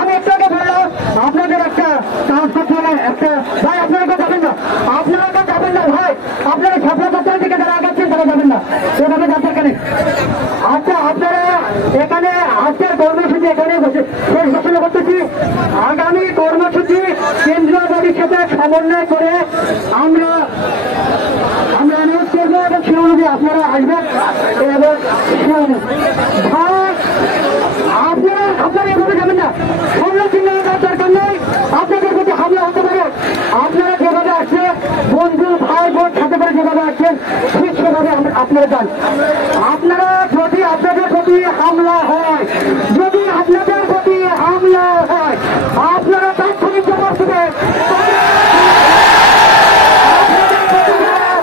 আমি একটু আগে বললাম আপনাদের একটা ট্রান্সপোর্টের একটা ভাই আপনারা তো যাবেন না, আপনারা তো যাবেন না ভাই, আপনারা ছাত্রছাত্রী থেকে যারা আগাচ্ছেন তারা যাবেন না, এভাবে যাচ্ছে এখানে। আচ্ছা আপনারা এখানে আজকের কর্মসূচি এখানে শেষ ঘোষণা করতেছি। আগামী কর্মসূচি কেন্দ্রীয় বডির সাথে সমন্বয় করে আমরা অ্যানাউন্স করবো এবং সে অনুযায়ী আপনারা আসবেন এবং আপনারা এভাবে যাবেন না, সম্মুখীন হওয়ার দরকার নেই, আপনাদের প্রতি হামলা হতে পারে। আপনারা যেভাবে আসছেন বন্ধু ভাই বোন সাথে করে যেভাবে আসছেন ঠিক সেভাবে আপনারা যান। আপনারা যদি আপনাদের প্রতি হামলা হয়, যদি আপনাদের প্রতি হামলা হয় আপনারা তাৎক্ষণিক জবাব দেবেন,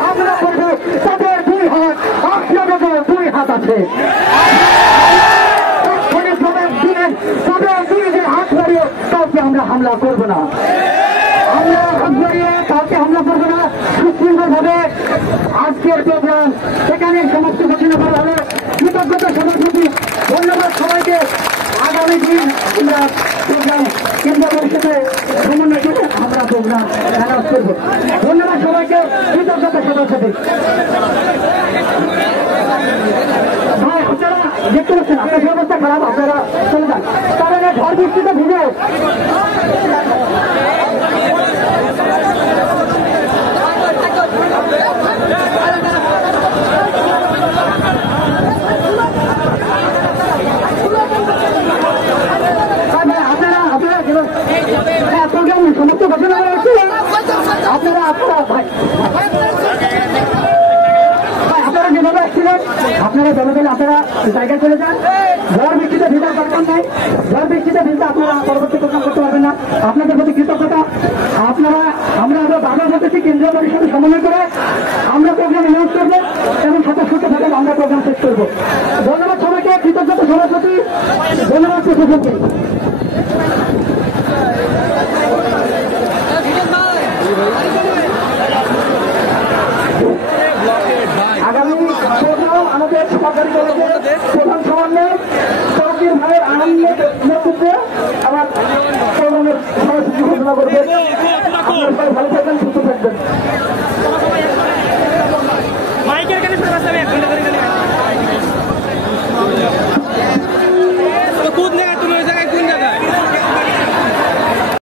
হামলা করবে তাদের 2 হাত, আপনাদেরও 2 হাত আছে। আমরা হামলা করবো না, আমরা হাত বাড়িয়ে কাউকে হামলা করবো না, সুশৃঙ্খল ভাবে আজকের প্রোগ্রাম সেখানে সমস্ত ঘোষণা করা হলো। কৃতজ্ঞতা সভাপতি, ধন্যবাদ সবাইকে। আগামী দিন আমরা প্রোগ্রাম কেন্দ্র পরিষদে সমন্বয় করে আমরা প্রোগ্রাম অ্যানাউন্স করবো। ধন্যবাদ সবাইকে, কৃতজ্ঞতা সভাপতি। ভাই আপনারা দেখতে পাচ্ছেন আপনার অবস্থা খারাপ, আপনারা চলে যান, কারণ ঝড় বৃষ্টিতে ভিজে সমস্ত ঘোষণা করা হচ্ছে। আপনারা যেভাবে আসছিলেন আপনারা জনগণ আপনারা জায়গায় চলে যান। ঝড় বৃষ্টিতে ভিজার দরকার নাই, ঝড় বৃষ্টিতে ভিজতে আপনারা পরবর্তী প্রোগ্রাম করতে পারবেন না। আপনাদের প্রতি কৃতজ্ঞতা। আমরা বাধা বলতেছি কেন্দ্রীয় পরিষদের সমন্বয় করে আমরা প্রোগ্রাম অ্যানাউন্স করবো এবং স্বতঃস্ফূর্তভাবে আমরা প্রোগ্রাম শেষ করবো। ধন্যবাদ সবাইকে, কৃতজ্ঞতা সভাপতি, ধন্যবাদ প্রশাসনকে। আগামী প্রোগ্রাম আমাদের সরকারি কলেজের প্রধান সমন্বয় তৌকির ভাইয়ের আনন্দের নেতৃত্বে আমার প্রোগ্রামের সময়সূচি ঘোষণা করবে। আপনারা সবাই ভালো থাকবেন, সুস্থ থাকবেন।